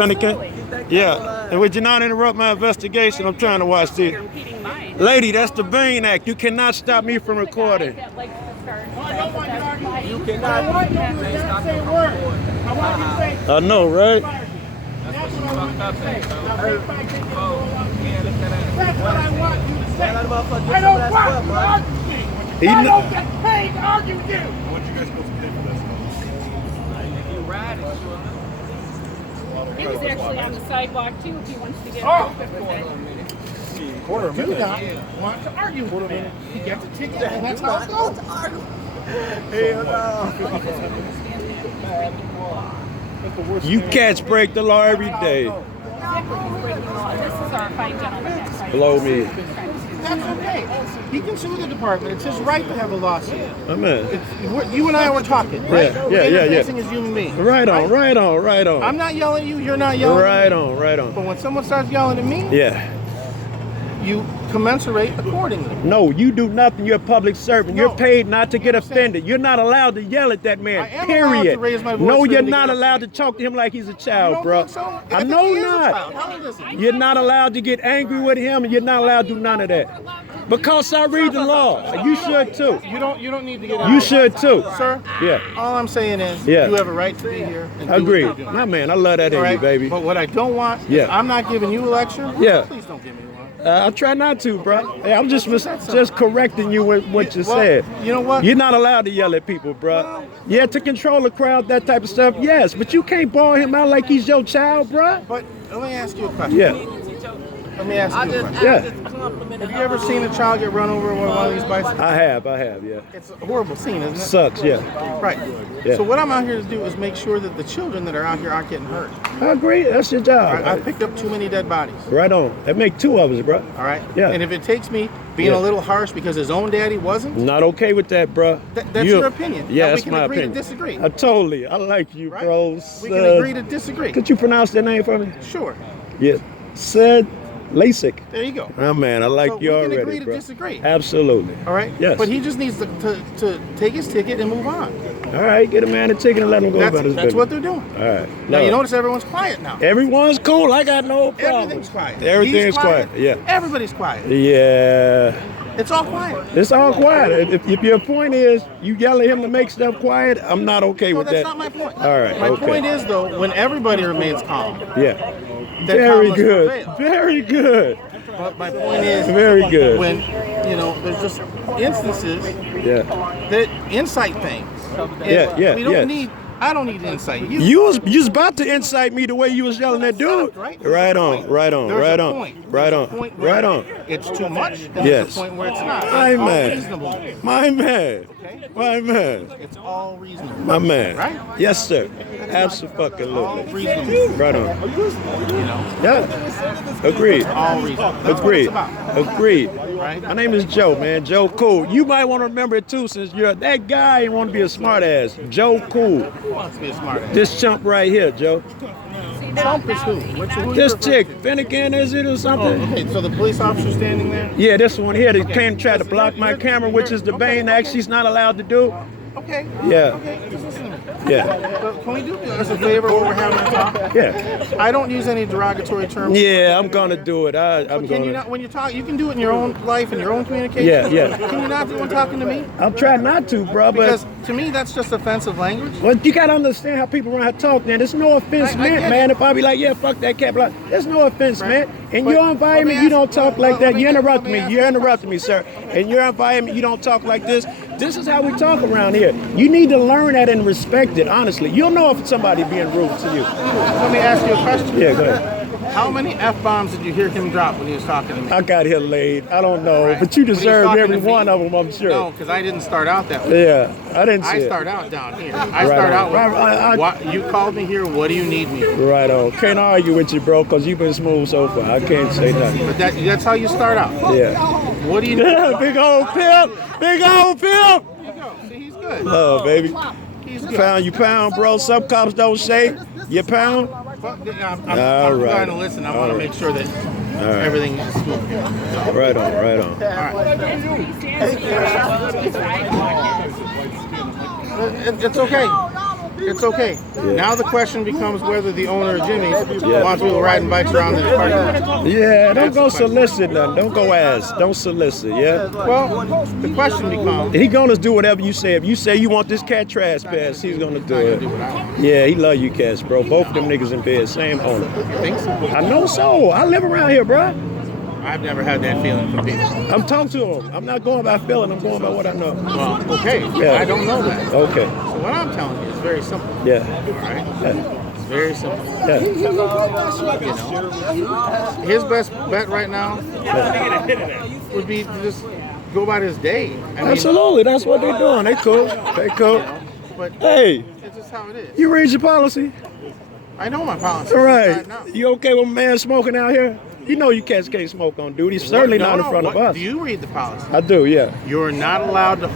Finnegan. Yeah. And would you not interrupt my investigation? I'm trying to watch this. Lady, that's the Bain Act. You cannot stop me from recording. You cannot say a word. I want you to say. I know, right? That's what I want you to say. I don't want you to argue with me. I don't get paid to argue with you. What you guys supposed to pay for this? If you ride it, He was actually on the sidewalk too if he wants to get Oh. open with it. do not want to argue with me. He gets a ticket, and that's how it goes. You cats break the law every day. This is our fine gentleman. Blow me. That's okay. He can sue the department. It's his right to have a lawsuit. Amen. You and I were talking, right? Yeah. Interfacing as human beings. Right on. I'm not yelling at you. You're not yelling at me. Right on. But when someone starts yelling at me, Yeah. you commensurate accordingly. No, you do nothing. You're a public servant. No. You're paid not to get offended. You're not allowed to yell at that man. I am Period. allowed to raise my voice No, for you're him to not get allowed to talk to him like he's a You child, don't bro. think so? I think know he is a not. child. How old is he? You're not allowed to get angry with him, and you're not allowed to do none of that. Because I read the law. You should too. You don't need to get You should too. Sir, Yeah. all I'm saying is Yeah. you have a right to be here. And do Agreed. what you're doing. My man, I love that in All you, right? baby. But what I don't want Yeah. is I'm not giving you a lecture. Yeah. Please don't give me one. I'll try not to, bro. Hey, I'm just correcting you with what you Well, said. you know what? You're not allowed to yell at people, bro. Yeah, to control the crowd, that type of stuff, yes. But you can't ball him out like he's your child, bro. But let me ask you a question. Yeah, Let me ask you a question. yeah. Have you ever seen a child get run over with one of these bicycles? I have, yeah. It's a horrible scene, isn't it? Sucks, yeah. Right. Yeah. So what I'm out here to do is make sure that the children that are out here aren't getting hurt. I agree. That's your job. I picked up too many dead bodies. Right on. That make two of us, bro. All right. Yeah. And if it takes me being Yeah. a little harsh because his own daddy wasn't, Not okay with that, bro. that's your opinion. Yeah, Now, we that's can my agree to opinion. disagree. Totally. I like you, Right? bro. We can agree to disagree. Could you pronounce that name for me? Sure. Yeah. Said LASIK. There you go. Oh man, I like So you we can already, agree to bro. disagree. Absolutely. All right. Yes. But he just needs to take his ticket and move on. All right, get a man a ticket and let him go about his That's business. what they're doing. All right. Now No. you notice everyone's quiet now. Everyone's cool. I got no problem. Everything's quiet. Everything's He's quiet. Yeah. Everybody's quiet. Yeah. It's all quiet. It's all quiet. If your point is you yell at him to make stuff quiet, I'm not okay No, with that's that. not my point. All right. My okay. point is though, when everybody remains calm, Yeah. then Very calmness good. prevails. Very good. But my point is, Very good. when there's just instances Yeah. that incite things. And Yeah, We don't yes. need. I don't need to incite you. You was about to incite me the way you was yelling at dude. Right? Right on. Right on. There's Right a on. point. Right There's a on. point where Right on. It's too much. And Yes. There's a point where it's not. My It's all man. reasonable. My man. Okay? My man. It's all reasonable. My man. Right? Yes, sir. All Absolutely. reasonable. Right on. You know, Yeah. Agreed. all reasonable. That's Agreed. what it's about. Agreed. Right? My name is Joe, man. Joe Cool. You might want to remember it too, since you're that guy and want to be a smart ass. Joe Cool. Who wants to be a smart ass? This chump right here, Joe. Trump is who? Who This you chick, referring Finnegan, is it or to? Oh, something? okay. So the police officer standing there? Yeah, this one here that came try to block my camera, which is the Bain Act she's not allowed to do. Okay. Yeah. Okay. Just listen to me. Yeah. But can we do us a favor while we're having a talk? Yeah. I don't use any derogatory terms. Yeah, I'm gonna do it. I'm Can you gonna. not, when you talk, you can do it in your own life, in your own communication? Yeah, yeah. Can you not do it when talking to me? I'm trying not to, bro, Because but to me, that's just offensive language. well, you gotta understand how people around here talk, man. There's no offense I meant, get man. it. If I be like, yeah, fuck that cat, blah, there's no offense Right. meant. In But your let me environment, you ask- don't talk like let that. me- You interrupt let me me. ask You you- interrupted me, sir. In your environment, you don't talk like this. This is how we talk around here. You need to learn that and respect it, honestly. You'll know if somebody being rude to you. Let me ask you a question. Yeah, go ahead. How many F-bombs did you hear him drop when he was talking to me? I got here late. I don't know, Right. but you When he was deserve talking every to me? one of them, I'm sure. No, because I didn't start out that way. Yeah, I didn't see I it. start out down here. I Right start on. out with, Right, what, you called me here, what do you need me for? Right on. Can't argue with you, bro, because you've been smooth so far. I can't say nothing. But that's how you start out. Yeah. What do you need? Big old pimp. Big old pimp. There you go. See, he's good. Oh, baby. He's good. Pound you pound, bro. Some cops don't say you pound. I'm All right. trying to listen. I want to make sure that right. everything is smooth here. Right on, right on. It's okay. It's okay. Yeah. Now the question becomes whether the owner of Jimmy's wants people riding bikes around this parking lot. Yeah, don't go solicit nothing. Don't go ask. Don't solicit, yeah? Well, the question becomes. He gonna do whatever you say. If you say you want this cat trash pass, he's gonna do it. Yeah, he love you cats, bro. Both of them niggas in bed, same owner. You think so? I know so. I live around here, bro. I've never had that feeling from people. I'm talking to him. I'm not going by feeling. I'm going by what I know. Well, okay. Yeah. I don't know that. Okay. So what I'm telling you is very simple. Yeah. All right? Yeah. It's very simple. Yeah. You know, his best bet right now would be to just go about his day. I mean, Absolutely. That's what they're doing. They cool. They cool. but Hey, it's just how it is. you read your policy? I know my policy. All right. Right now. You okay with a man smoking out here? You know you cats can't smoke on duty. Certainly not in front of us. Do you read the policy? I do, yeah. You're not allowed to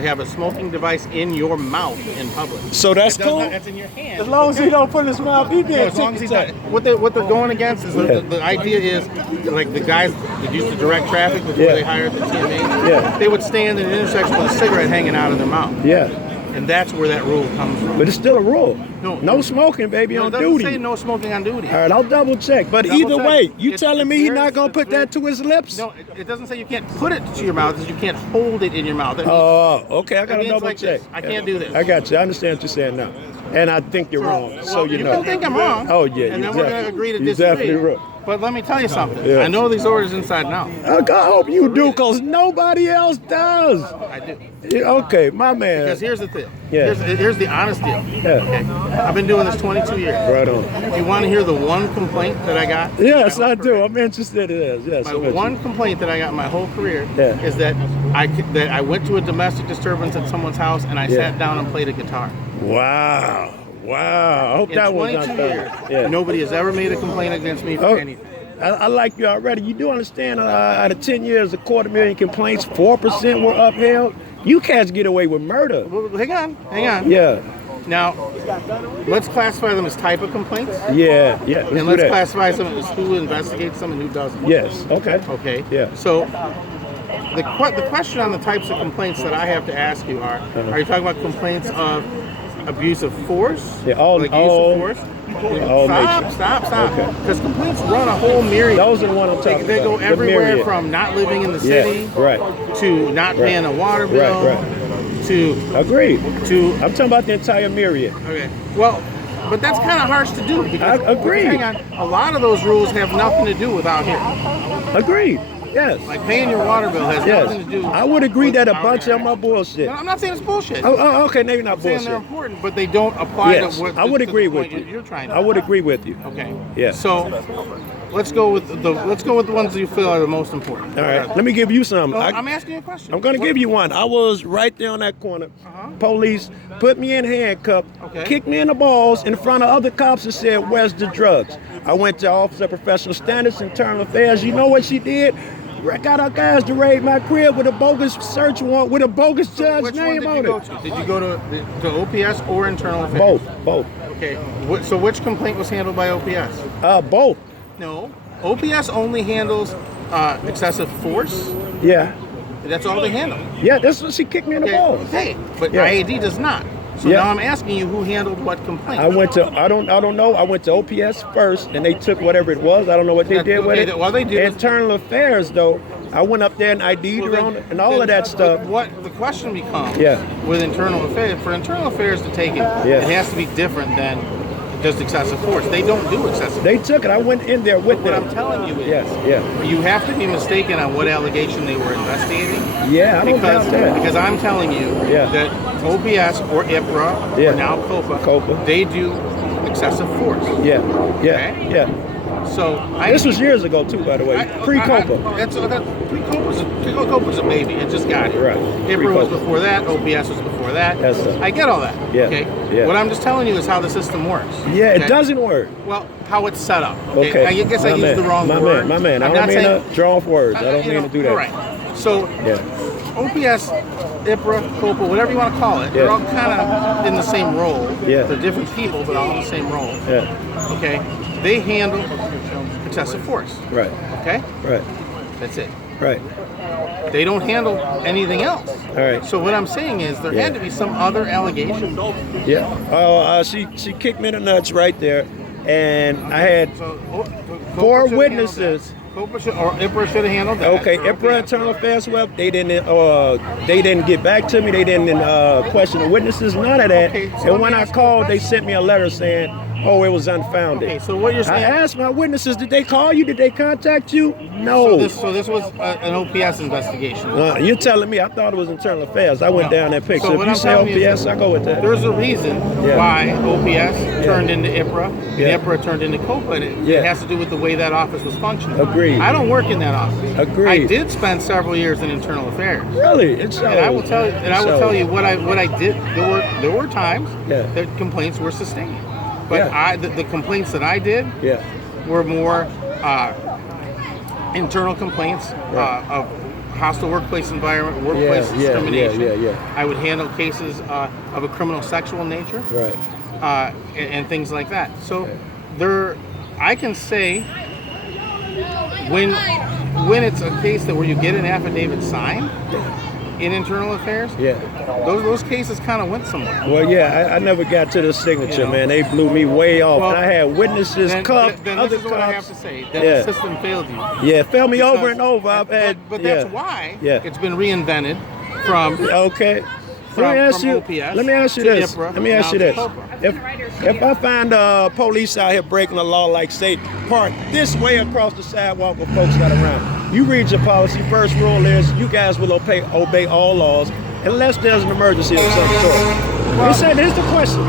have a smoking device in your mouth in public. So that's It does cool? not- It's in your hand. As long as he don't put his mouth, he No, being as long as he's not. What they're going against is the idea is like the guys that used to direct traffic before Yeah. they hired the TMA. Yeah. They would stand in an intersection with a cigarette hanging out of their mouth, Yeah. and that's where that rule comes from. But it's still a rule. No. No smoking, baby, No, on it doesn't duty. say no smoking on duty. All right, I'll double check. But Double either check. way, you It's telling me he's very- not gonna it's put very- that to his lips? No, it doesn't say you can't put it to your mouth. It says you can't hold it in your mouth. That means- Oh, okay. I That gotta means double like check. this. I can't do this. I got you. I understand what you're saying now, and I think you're wrong. So well, you know. can think I'm wrong. Oh yeah, and you then we're going to definitely- agree to you disagree. definitely wrong. But let me tell you something. Yeah. I know these orders inside and out. I hope you do, cause nobody else does. I do. Yeah, okay, my man. Because here's the deal. Yeah. Here's the honest deal. Yeah. Okay. I've been doing this 22 years. Right on. Do you want to hear the one complaint that I got? Yes, my whole I do. career? I'm interested in this. Yes, My I'm interested. one complaint that I got my whole career Yeah. is that I went to a domestic disturbance at someone's house and I Yeah. sat down and played a guitar. Wow. Wow. I hope In that was 22 not done. years, Yeah. nobody has ever made a complaint against me for Oh, anything. I like you already. You do understand out of 10 years, 250,000 complaints, 4% were upheld. You cats get away with murder. Well, hang on. Yeah. Now, let's classify them as type of complaints, Yeah. Yeah. Let's and do let's that. classify them as who investigates them and who doesn't. Yes. Okay. Okay. Yeah. So, the question on the types of complaints that I have to ask you are you talking about complaints of abuse of force? Yeah, all- like all- use of force? all Stop. Okay. Because complaints run a whole myriad. Those are the one I'm talking They go about. The everywhere myriad. from not living in the Yeah. city Right. to not paying a water bill Right. to Agreed. to I'm talking about the entire myriad. okay. Well, but that's kind of harsh to do because I agree. Hang on, a lot of those rules have nothing to do with out here. Agreed. Yes. Like paying your water bill has Yes. nothing to do. I would agree with that a out bunch here. of them are bullshit. No, I'm not saying it's bullshit. Oh, okay, maybe not I'm saying bullshit. they're important, but they don't apply Yes, to what I would to agree the with point you. You're trying to. I would agree with you. Okay. Yeah. So let's go with the ones that you feel are the most important. All right, let me give you some. Well, I'm asking you a question. I'm gonna give you one. I was right there on that corner. Police put me in handcuffs, Okay. kicked me in the balls in front of other cops and said, "Where's the drugs?" I went to Office of Professional Standards, Internal Affairs. You know what she did? Got our guys to raid my crib with a bogus search warrant with a bogus judge's Which one name did you on go it. to? Did you go to OPS or Internal Affairs? Both. Okay. So which complaint was handled by OPS? Both. No. OPS only handles excessive force. Yeah. That's all they handle. Yeah, that's what she kicked me in the balls. Okay. But Yeah. IAD does not. So Yeah. now I'm asking you who handled what complaint. I don't know. I went to OPS first, and they took whatever it was. I don't know what they did with Okay, it. well, they did. Internal Affairs, though, I went up there and ID'd her on it and all of that stuff. What the question becomes Yeah. with Internal Affairs, for Internal Affairs to take it, Yeah. it has to be different than just excessive force. They don't do excessive They took it. I went in there with What them. I'm telling you is, Yes, yeah. you have to be mistaken on what allegation they were investigating. Yeah, I don't doubt that. Because I'm telling you Yeah. that OPS or IPRA Yeah. or now COPA, they do excessive force. Yeah, yeah, Okay. yeah. So This was years ago, too, by the way. Pre-COPA. Pre-COPA was a baby. It just got here. Right. IPRA was Pre-COPA. before that. OPS was before that. Yes, sir. I get all that. Yeah. Okay. Yeah. What I'm just telling you is how the system works. Yeah, Okay? it doesn't work. Well, how it's set up. Okay. I guess I My used man. the wrong My word. man. I'm I don't not mean saying, to draw off words. I don't you mean know, to do that. All right. So Yeah. OPS, IPRA, COPA, whatever you want to call it, they're Yeah. all kind of in the same role. Yeah. They're different people, but all in the same role. Yeah. Okay. They handle excessive force. Right. Okay. Right. That's it. Right. They don't handle anything else. All right. So what I'm saying is there had to be some other allegation. Yeah. Oh, she kicked me in the nuts right there, and I had So, 4 witnesses. IPRA should have handled that. Okay, IPRA Internal Affairs Web, they didn't get back to me. They didn't question the witnesses, none of that. Okay, so And when I called, they sent me a letter saying, "Oh, it was unfounded." Okay, so what you're saying? I asked my witnesses, "Did they call you? Did they contact you?" No. So this was an OPS investigation. You're telling me? I thought it was Internal Affairs. I went down that pick. So So if what you I'm say telling you OPS, is I go with that. There's a reason Yeah. why OPS turned into IPRA and Yeah. IPRA turned into COPA. And it Yeah. has to do with the way that office was functioning. Agreed. I don't work in that office. Agreed. I did spend several years in internal affairs. Really? It's so. And I will tell you, what I did. There were times Yeah. that complaints were sustained, but Yeah. the complaints that I did Yeah. were more internal complaints Right. of hostile workplace environment, workplace Yeah, discrimination. yeah. I would handle cases of a criminal sexual nature Right. and things like that. So I can say when it's a case that where you get an affidavit signed in internal affairs, Yeah. those cases kind of went somewhere. Well, yeah, I never got to the signature, You know. man. They blew me way off. Well, and I had witnesses, cuffed, then other this is what I have cops. to say. That Yeah. the system failed you. Yeah, failed me over Because- and over. I've had, but yeah. that's why Yeah. it's been reinvented from Okay. from let me ask you. OPS Let me ask you to this. IPRA, Let me ask you now to this. COPA. If I find police out here breaking the law, like say park this way across the sidewalk with folks not around, you read your policy. First rule is you guys will obey all laws unless there's an emergency of some sort. Here's the question.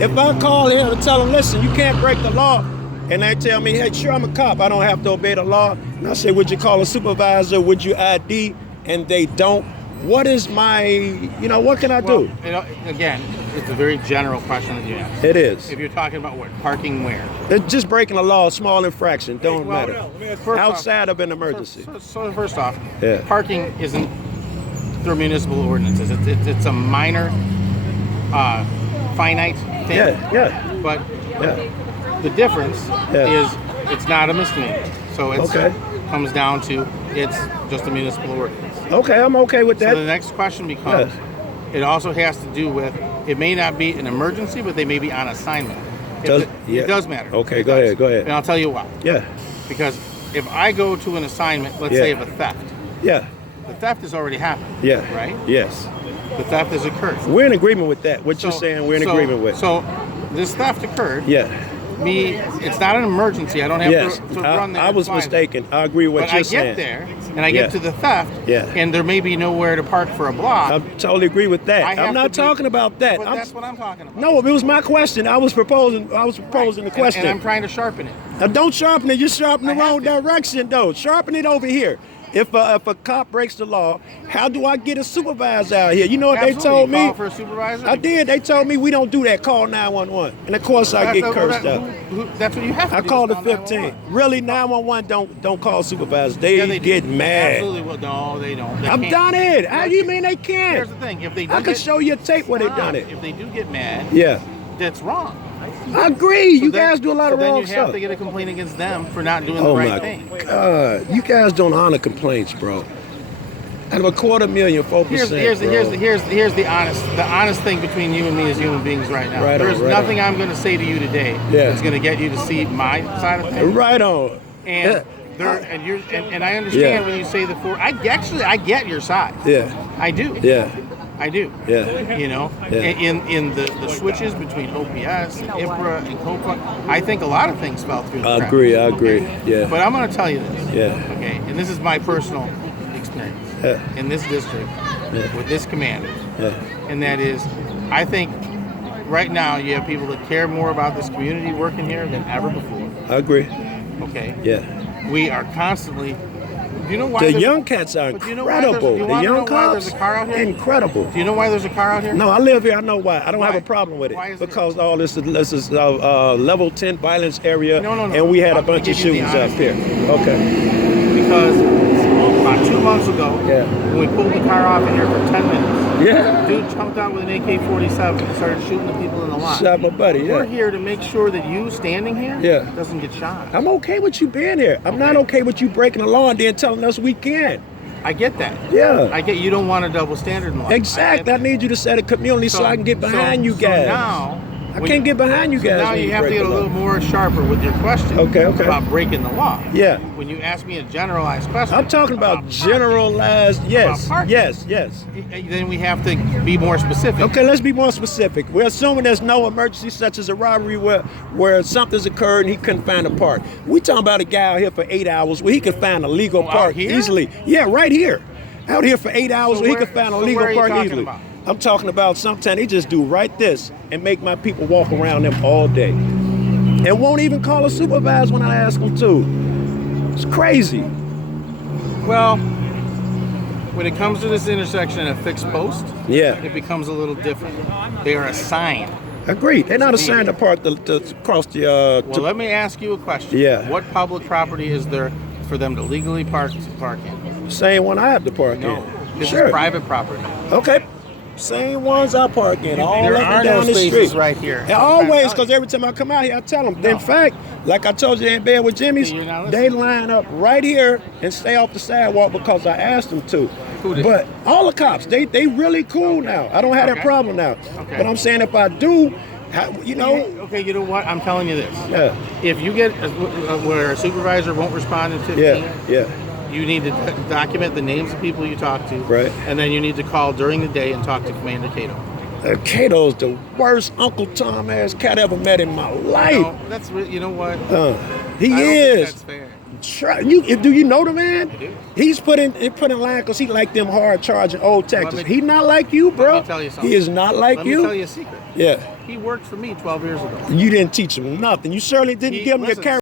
If I call here and tell them, listen, you can't break the law, and they tell me, hey, sure, I'm a cop, I don't have to obey the law, and I say, would you call a supervisor, would you ID, and they don't, what is my, what can I do? Again, it's a very general question that you ask. It is. If you're talking about what parking where, It's just breaking the law, small infraction, don't Well, matter. first off- Outside of an emergency. So first off, Yeah. parking isn't through municipal ordinances. It's a minor, finite thing. Yeah. But Yeah. the difference Yeah. is it's not a misdemeanor. So it Okay. comes down to it's just a municipal ordinance. Okay, I'm okay with So the that. next question becomes, it also has to do with, it may not be an emergency, but they may be on assignment. It does matter. Okay, It go does. ahead, go ahead. And I'll tell you why. Yeah. Because if I go to an assignment, let's Yeah. say of a theft, Yeah. the theft has already happened. Yeah. Right? Yes. The theft has occurred. We're in agreement with that. What you're saying, we're in agreement with. So this theft occurred. Yeah. It's not an emergency. I don't have Yes. to run there. I was and find it. mistaken. I agree with what But you're I saying. get there and I get Yeah. to the theft, Yeah. and there may be nowhere to park for a block. I totally agree with that. I have I'm not to be- talking about that. But that's what I'm talking about. No, it was my question. I was proposing the question. And I'm trying to sharpen it. Now, don't sharpen it. You sharpen the I have wrong to. direction, though. Sharpen it over here. If a cop breaks the law, how do I get a supervisor out here? You know what Absolutely. they told me? Call for a supervisor. I did. They told me we don't do that. Call 911. And of course, I get cursed out. That's what you have to I do. called is the call 15. 911. Really, 911 don't call supervisors. They, Yeah, do. get mad. Absolutely. Well, no, they don't. They I've can't. done it. How do you mean they can't? Here's the thing. If they do I could show you a tape where they done it. If they do get mad, Yeah. that's wrong. I agree. So you then- guys do a lot of so wrong then you have stuff. to get a complaint against them for not doing Oh the right my thing. God. You guys don't honor complaints, bro. Out of a 250,000, 4%. Here's the honest thing between you and me as human beings right now. Right on, There's right nothing on. I'm going to say to you today Yeah. that's going to get you to see my side of things. Right on. And and I understand Yeah. when you say the four. I get your side. Yeah. I do. Yeah. I do. Yeah. You know, Yeah. in the switches between OPS and IPRA and COPA, I think a lot of things fell through the I cracks. agree. I agree. Yeah. But I'm going to tell you this. Yeah. Okay. And this is my personal experience Yeah. in this district with this commander. Yeah. And that is, I think right now you have people that care more about this community working here than ever before. I agree. Okay. Yeah. We are constantly. Do you know why? The there's- young cats are but do you know why there's- incredible. do you The wanna know young why there's cops, a car out here? incredible. Do you know why there's a car out here? No, I live here. I know why. I don't have Why? a problem with it Why is it? because all this is level 10 violence area, No. and we had a I'm gonna bunch of give you the shootings up honest here. Okay. Because about 2 months ago, Yeah. when we pulled the car off in here for 10 minutes, Yeah. Dude jumped out with an AK-47 and started shooting the people in the lot. Shot my buddy, We're yeah. here to make sure that you standing here Yeah. doesn't get shot. I'm okay with you being here. I'm not okay with you breaking the law and then telling us we can't. I get that. Yeah. I get you don't want a double standard in life. Exactly. I need you to set a community so I can get behind you guys. So now, I can't get behind you guys. now when you have to break get a the law. little more sharper with your question Okay. about breaking the law. Yeah. When you ask me a generalized question, I'm talking about parking, generalized. Yes. parking. Yes. then we have to be more specific. Okay, let's be more specific. We're assuming there's no emergency such as a robbery where something's occurred and he couldn't find a park. We talking about a guy out here for 8 hours where he could find a legal out park here? easily. Yeah, right here. Out here for 8 hours So where he where- could find a so legal where are you park talking easily. about? I'm talking about sometimes they just do right this and make my people walk around them all day. And won't even call a supervisor when I ask them to. It's crazy. Well, when it comes to this intersection and a fixed post, Yeah. it becomes a little different. They are assigned. Agreed. They're not assigned to park to cross the Well, let me ask you a question. Yeah. What public property is there for them to legally park in? same one I have to park No, in. this Sure. is private property. Okay. Same ones I park in, all There up are and no down the spaces street. right here. And always, because every time I come out here, I tell them. In fact, like I told you in bed with Jimmy's, You're not they listening. line up right here and stay off the sidewalk because I asked them to. Who did? But all the cops, they really cool now. I don't have that Okay. problem now. Okay. But I'm saying if I do, you know, Okay, you know what? I'm telling you this. yeah, If you get where a supervisor won't respond in 15, yeah. you need to document the names of people you talk to. Right. And then you need to call during the day and talk to Commander Cato. Cato's the worst Uncle Tom ass cat I ever met in my life. No, that's you know what? He I don't is. think that's fair. Do you know the man? I do. He's put in line because he like them hard charging old Texas. me- He not like you, bro. Let me tell you something. He is not like Let you. me tell you a secret. Yeah. He worked for me 12 years ago. You didn't teach him nothing. You certainly didn't give him your Listen, carry.